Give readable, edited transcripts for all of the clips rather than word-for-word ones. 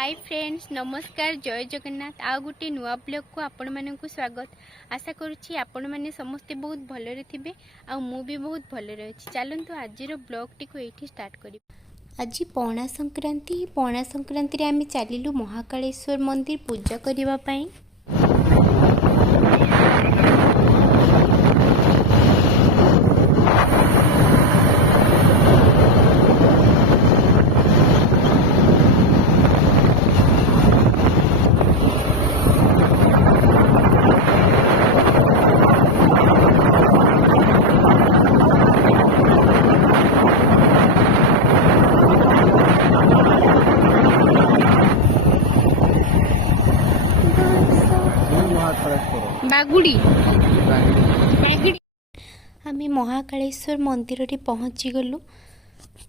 Hi friends, नमस्कार, जय जगन्नाथ। आ गोटे नुआ ब्लॉग को आपण मानक स्वागत। आशा करुच्ची आपण माने समस्ते बहुत भलरे थिबे आ मु भी बहुत भलरे अछि। चलंतु आजिर ब्लॉग टी को एठी स्टार्ट करी। आज पौना संक्रांति रे आमे चलिलु महाकालेश्वर मंदिर पूजा करिवा पई। बागुड़ी आम महाकालेश्वर मंदिर रे पहुँची गलु।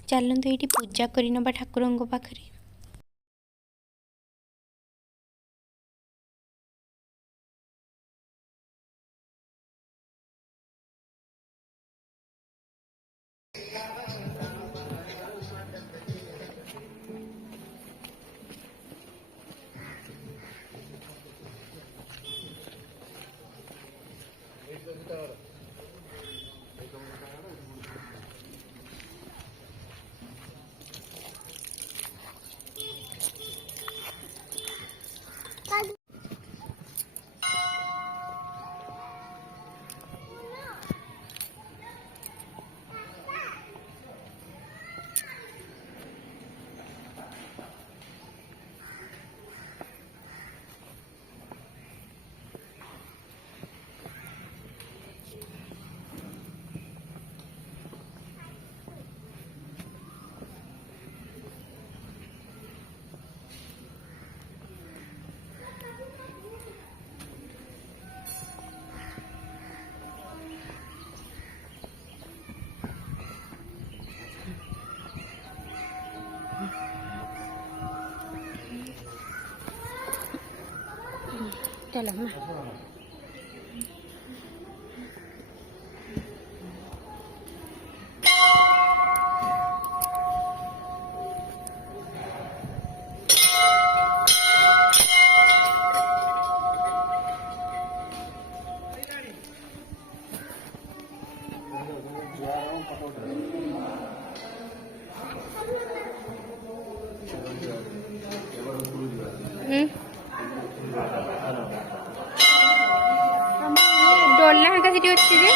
चलतु ये पूजा करनबा ठाकुर पाखरे। चलो डोला का सीटी अच्छी है।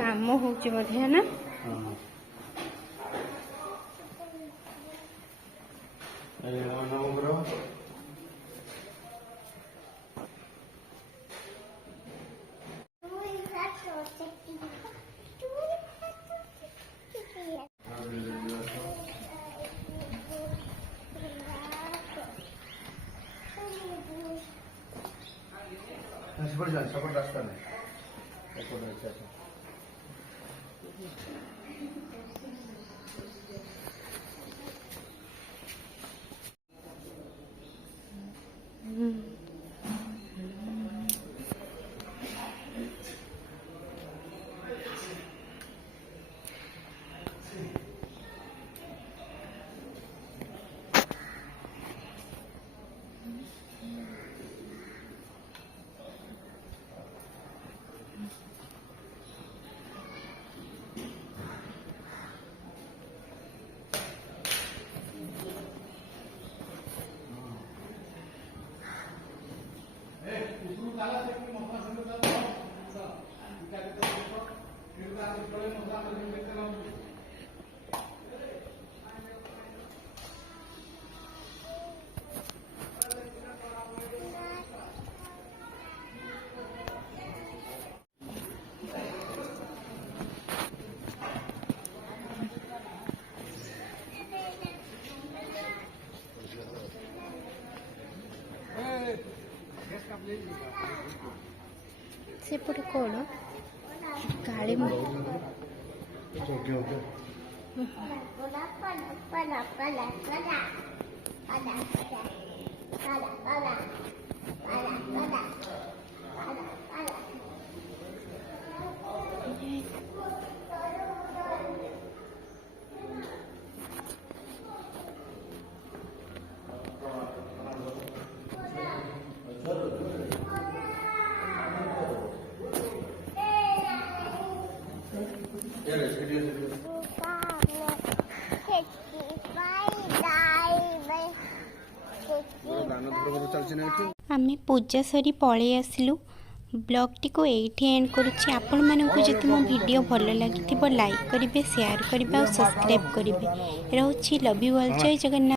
काम हो ना सपोर्ट रास्ता नहीं ସେପଟେ କ'ଣ କାଳି ମା ओके ओके आमे पूजा सरी पलि आसिलु ब्लॉग टी को एठी एंड करुछि। आपण मानकु जति मो वीडियो भल लागिथिबो लाइक करिवे शेयर करिवे और सब्सक्राइब करिवे। रहउछि लव यू ऑल। जय जगन्नाथ।